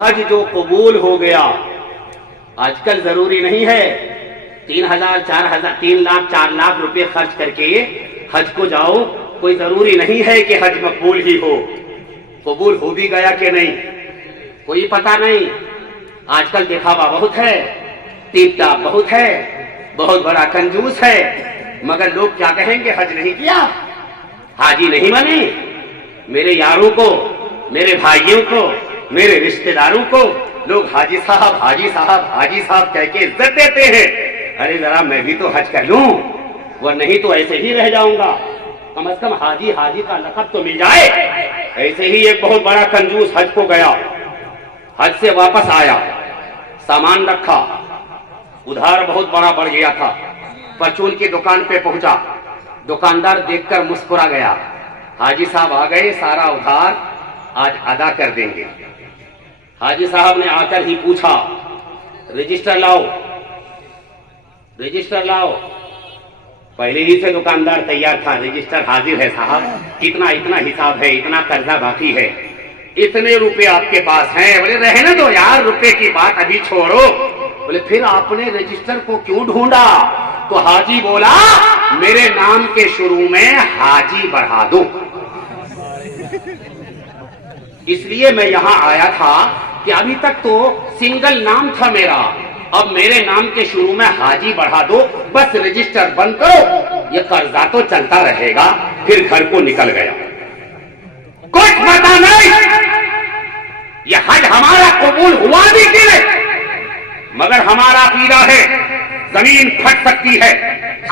हज जो कबूल हो गया, आजकल जरूरी नहीं है 3,000, 4,000, 3 लाख 4 लाख रुपए खर्च करके हज को जाओ। कोई जरूरी नहीं है कि हज मकबूल ही हो। कबूल हो भी गया कि नहीं कोई पता नहीं। आजकल दिखावा बहुत है, टीप टाप बहुत है, बहुत बड़ा कंजूस है, मगर लोग क्या कहेंगे, हज नहीं किया, हाजी नहीं बने। मेरे यारों को, मेरे भाइयों को, मेरे रिश्तेदारों को लोग हाजी साहब, हाजी साहब, हाजी साहब कह के इज्जत देते हैं। अरे जरा मैं भी तो हज कर लूं, वह नहीं तो ऐसे ही रह जाऊंगा। कम से कम हाजी हाजी का लक़ब तो मिल जाए। ऐसे ही एक बहुत बड़ा कंजूस हज को गया, हज से वापस आया, सामान रखा, उधार बहुत बड़ा बढ़ गया था। परचून की दुकान पे पहुंचा, दुकानदार देखकर मुस्कुरा गया। हाजी साहब आ गए, सारा उधार आज अदा कर देंगे। हाजी साहब ने आकर ही पूछा, रजिस्टर लाओ, रजिस्टर लाओ। पहले ही से दुकानदार तैयार था, रजिस्टर हाजिर है साहब, इतना इतना हिसाब है, इतना कर्जा बाकी है, इतने रुपए आपके पास हैं। बोले रहने दो यार, रुपए की बात अभी छोड़ो। बोले फिर आपने रजिस्टर को क्यों ढूंढा? तो हाजी बोला, मेरे नाम के शुरू में हाजी बढ़ा दो, इसलिए मैं यहां आया था कि अभी तक तो सिंगल नाम था मेरा, अब मेरे नाम के शुरू में हाजी बढ़ा दो, बस रजिस्टर बंद करो, ये कर्जा तो चलता रहेगा। फिर घर को निकल गया। कुछ पता नहीं ये हज हमारा कबूल हुआ भी कि नहीं, मगर हमारा अकीदा है, जमीन फट सकती है,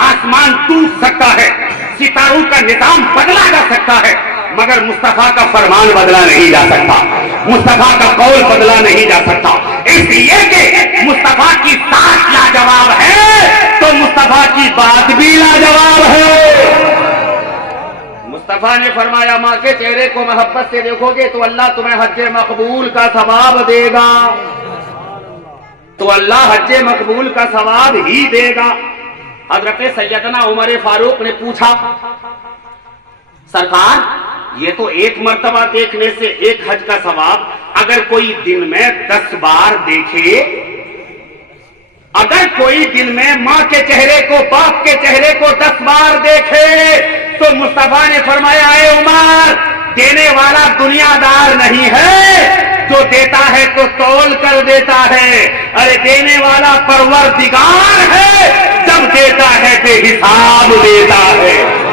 आसमान टूट सकता है, सितारों का निजाम बदला जा सकता है, मगर मुस्तफा का फरमान बदला नहीं जा सकता, मुस्तफा का कौल बदला नहीं जा सकता। इसलिए कि मुस्तफा की साथ लाजवाब है तो मुस्तफा की बात भी लाजवाब है। मुस्तफा ने फरमाया, माँ के चेहरे को मोहब्बत से देखोगे तो अल्लाह तुम्हें हज्जे मकबूल का सवाब देगा, तो अल्लाह हज्जे मकबूल का सवाब ही देगा। हजरत सैयदना उमर फारूक ने पूछा, सरकार ये तो एक मर्तबा देखने से एक हज का सवाब, अगर कोई दिन में 10 बार देखे, अगर कोई दिन में माँ के चेहरे को, बाप के चेहरे को 10 बार देखे, तो मुस्तफा ने फरमाया, ए उमर, देने वाला दुनियादार नहीं है, जो देता है तो तौल कर देता है। अरे देने वाला परवरदिगार है, जब देता है बेहिसाब देता है।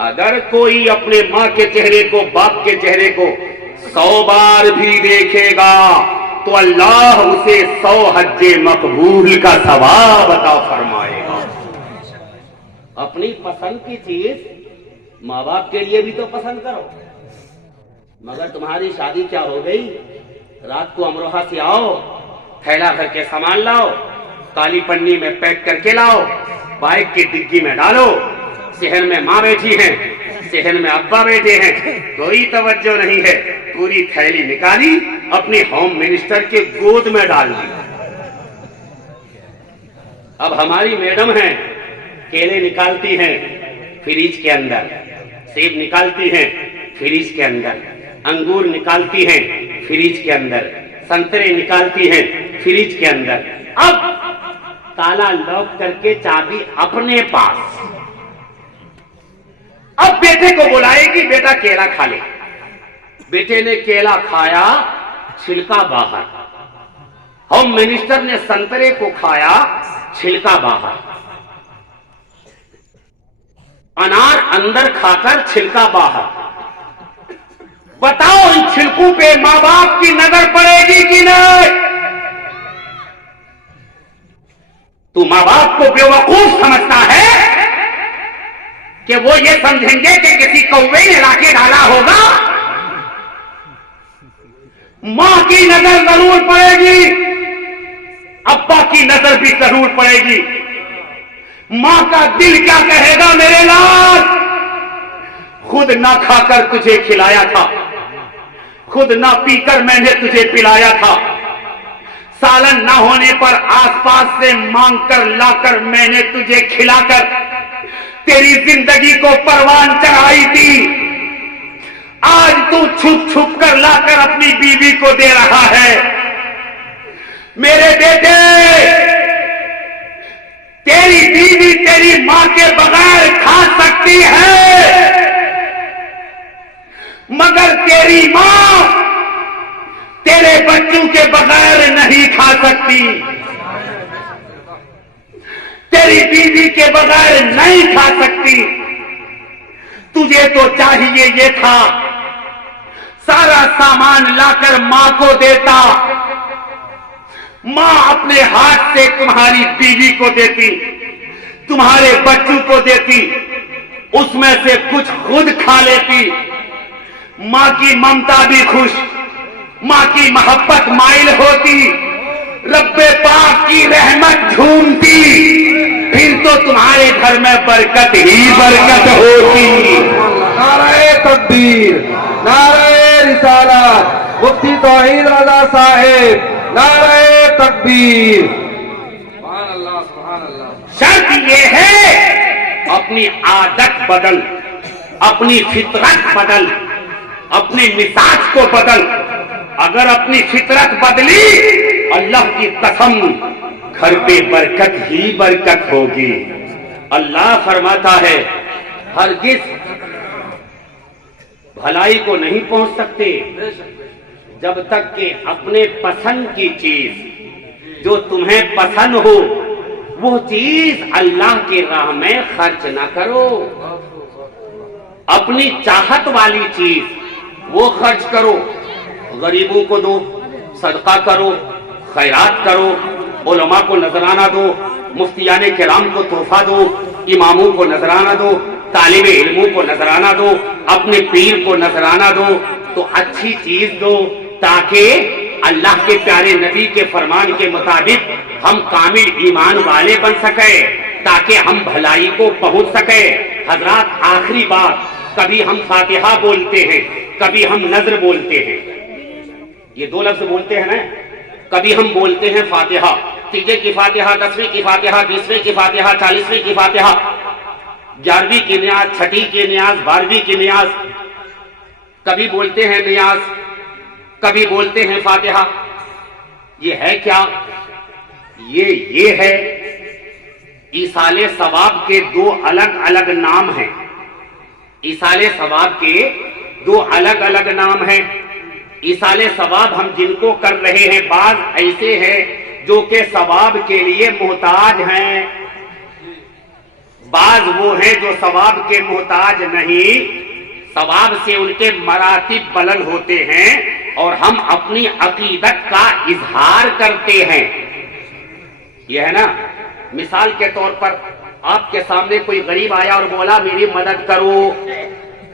अगर कोई अपने माँ के चेहरे को, बाप के चेहरे को 100 बार भी देखेगा तो अल्लाह उसे 100 हज्जे मकबूल का सवाब अता फरमाएगा। अपनी पसंद की चीज माँ बाप के लिए भी तो पसंद करो। मगर तुम्हारी शादी क्या हो गई, रात को अमरोहा से आओ, थैला भर के सामान लाओ, काली पन्नी में पैक करके लाओ, बाइक की डिग्गी में डालो, शहर में माँ बैठी है, शहर में अब्बा बैठे हैं, कोई तवज्जो नहीं है, पूरी थैली निकाली, अपने होम मिनिस्टर के गोद में डाल दी। अब हमारी मैडम हैं, केले निकालती हैं फ्रिज के अंदर, सेब निकालती हैं फ्रिज के अंदर, अंगूर निकालती हैं फ्रिज के अंदर, संतरे निकालती हैं फ्रिज के अंदर। अब ताला लॉक करके चाबी अपने पास। अब बेटे को बुलाएगी, बेटा केला खा ले। बेटे ने केला खाया, छिलका बाहर। होम मिनिस्टर ने संतरे को खाया, छिलका बाहर। अनार अंदर खाकर छिलका बाहर। बताओ इन छिलकों पे मां बाप की नजर पड़ेगी कि नहीं? तू मां बाप को बेवकूफ समझता है कि वो ये समझेंगे कि किसी कौवे ने लाके डाला होगा। मां की नजर जरूर पड़ेगी, अब्बा की नजर भी जरूर पड़ेगी। मां का दिल क्या कहेगा, मेरे लाल, खुद ना खाकर तुझे खिलाया था, खुद ना पीकर मैंने तुझे पिलाया था, सालन ना होने पर आसपास से मांगकर लाकर मैंने तुझे खिलाकर तेरी जिंदगी को परवान चढ़ाई थी। आज तू छुप छुप कर लाकर अपनी बीवी को दे रहा है। मेरे बेटे, तेरी बीवी तेरी मां के बगैर खा सकती है, मगर तेरी मां तेरे बच्चों के बगैर नहीं खा सकती, तेरी बीवी के बगैर नहीं खा सकती। तुझे तो चाहिए ये था, सारा सामान लाकर मां को देता, मां अपने हाथ से तुम्हारी बीवी को देती, तुम्हारे बच्चों को देती, उसमें से कुछ खुद खा लेती। मां की ममता भी खुश, मां की मोहब्बत माइल होती, रब्बे पाक की रहमत झूमती, फिर तो तुम्हारे घर में बरकत ही बरकत होती। नारे तकबीर, नारे रिसालत, मुफ्ती तौहीद रज़ा साहिब, नारे तकबीर। सुभान अल्लाह, सुभान अल्लाह। शर्त ये है अपनी आदत बदल, अपनी फितरत बदल, अपने मिजाज को बदल। अगर अपनी फितरत बदली, अल्लाह की कसम घर पे बरकत ही बरकत होगी। अल्लाह फरमाता है हरगिज भलाई को नहीं पहुंच सकते जब तक कि अपने पसंद की चीज जो तुम्हें पसंद हो वो चीज अल्लाह की राह में खर्च ना करो। अपनी चाहत वाली चीज वो खर्च करो, गरीबों को दो, सदका करो, खैरात करो, उलमा को नजराना दो, मुफ्तियाने किराम को तोहफा दो, इमामों को नजराना दो, तालिबे इल्मों को नजराना दो, अपने पीर को नजराना दो। तो अच्छी चीज दो ताकि अल्लाह के प्यारे नबी के फरमान के मुताबिक हम कामिल ईमान वाले बन सके, ताकि हम भलाई को पहुंच सके। हजरात, आखिरी बात, कभी हम फातिहा बोलते हैं, कभी हम नजर बोलते हैं, ये दो लफ्ज बोलते हैं ना। कभी हम बोलते हैं फातिहा, तीजे की फातिहा, 10वीं की फातिहा, 20वीं की फातिहा, 40वीं की फातिहा, 11वीं की नियाज, 6ठी की नियाज, 12वीं की नियाज। कभी बोलते हैं नियाज, कभी बोलते हैं फातिहा। ये है क्या? ये है ईसाले सवाब के दो अलग अलग नाम हैं। ईसाले सवाब के दो अलग अलग नाम हैं। ईसाले सवाब हम जिनको कर रहे हैं, बाज ऐसे हैं जो के सवाब के लिए मोहताज हैं, बाज वो हैं जो सवाब के मोहताज नहीं, सवाब से उनके मरातिब बुलंद होते हैं और हम अपनी अकीदत का इजहार करते हैं। यह है ना, मिसाल के तौर पर आपके सामने कोई गरीब आया और बोला मेरी मदद करो,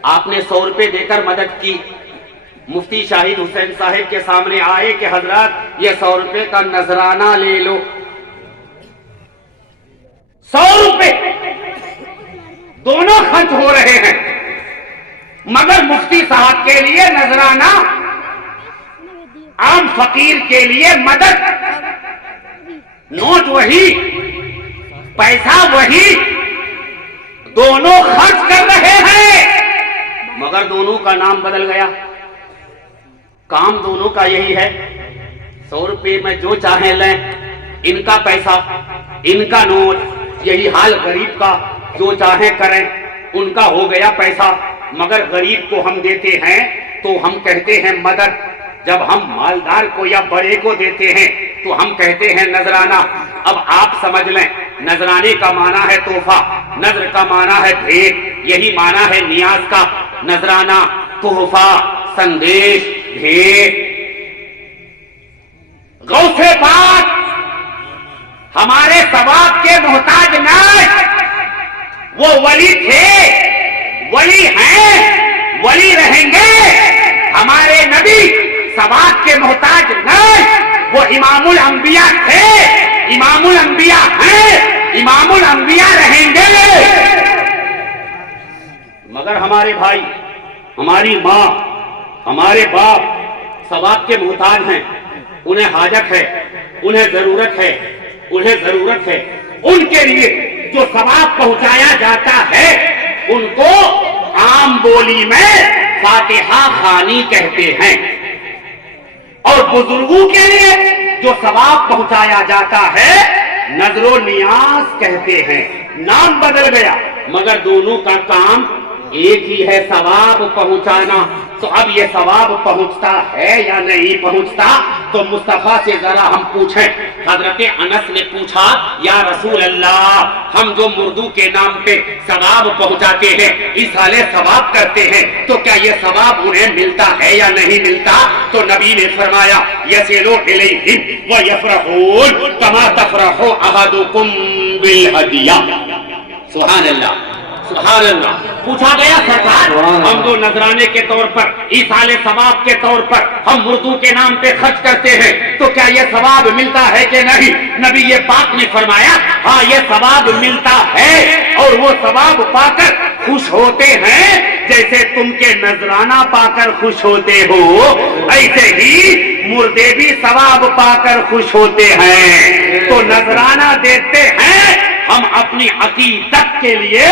आपने 100 रुपए देकर मदद की। मुफ्ती शाहिद हुसैन साहिब के सामने आए कि हजरत ये 100 रुपए का नजराना ले लो। 100 रुपए दोनों खर्च हो रहे हैं, मगर मुफ्ती साहब के लिए नजराना, आम फकीर के लिए मदद। नोट वही, पैसा वही, दोनों खर्च कर रहे हैं, मगर दोनों का नाम बदल गया। काम दोनों का यही है, 100 रुपये में जो चाहे लें, इनका पैसा, इनका नोट। यही हाल गरीब का, जो चाहे करें, उनका हो गया पैसा, मगर गरीब को हम देते हैं तो हम कहते हैं मदद। जब हम मालदार को या बड़े को देते हैं तो हम कहते हैं नजराना। अब आप समझ लें, नजराने का माना है तोहफा, नजर का माना है भेंट, यही माना है नियाज का। नजराना, तोहफा, संदेश, भेंट। गौसे पाक हमारे सवाब के मोहताज नहीं, वो वली थे, वली हैं, वली रहेंगे। हमारे नबी सवाब के मोहताज नहीं, वो इमामुल अंबिया थे, इमामुल अंबिया हैं, इमामुल अंबिया रहेंगे। मगर हमारे भाई, हमारी माँ, हमारे बाप सवाब के मोहताज हैं, उन्हें हाजत है, उन्हें जरूरत है, उन्हें जरूरत है। उनके लिए जो सवाब पहुंचाया जाता है उनको आम बोली में फातिहा खानी कहते हैं। और बुजुर्गों के लिए जो सवाब पहुंचाया जाता है नजरो नियाज कहते हैं। नाम बदल गया मगर दोनों का काम एक ही है, सवाब पहुंचाना। तो अब ये सवाब पहुंचता है या नहीं पहुंचता? तो मुस्तफा से जरा हम पूछें। हजरत अनस ने पूछा, या रसूल अल्लाह, हम जो मुर्दू के नाम पे सवाब पहुंचाते हैं, इसाले सवाब करते हैं, तो क्या ये सवाब उन्हें मिलता है या नहीं मिलता? तो नबी ने फरमाया, यसिलु इलैहिम व यफरहून कमा तफरहु अहदुकुम बिल हदिया। सुभान अल्लाह, सुभान अल्लाह। पूछा गया, सरकार हम जो नजराने के तौर पर, ईसाले सवाब के तौर पर हम मुर्दू के नाम पे खर्च करते हैं, तो क्या ये सवाब मिलता है कि नहीं? नबी ये पाक ने फरमाया, हाँ ये सवाब मिलता है। और वो सवाब पाकर खुश होते हैं जैसे तुम के नजराना पाकर खुश होते हो, ऐसे ही मुर्दे भी सवाब पाकर खुश होते हैं। तो नजराना देते हैं हम अपनी अकीदत के लिए,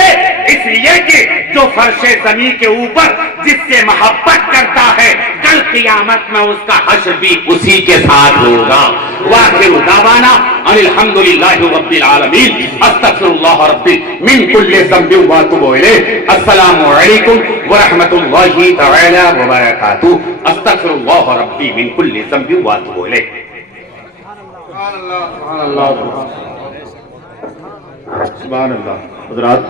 इसलिए कि जो फर्शे ज़मीन के ऊपर जिससे मोहब्बत करता है, कल क़ियामत में उसका हश्र भी उसी के साथ होगा। वाखिरु दावाना अनिल हम्दुलिल्लाहि रब्बिल आलमीन अस्तगफिरुल्लाह रब्बी मिन कुल्लि ज़ंबिन व अतूबु इलैहि। अस्सलामु अलैकुम व रहमतुल्लाहि तआला व बरकातुहू। अस्तगफिरुल्लाह रब्बी मिन कुल्लि ज़ंबिन व अतूबु इलैहि। सुभान अल्लाह। हज़रात,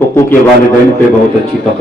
हुकूक़ वालिदैन पे बहुत अच्छी तकरीर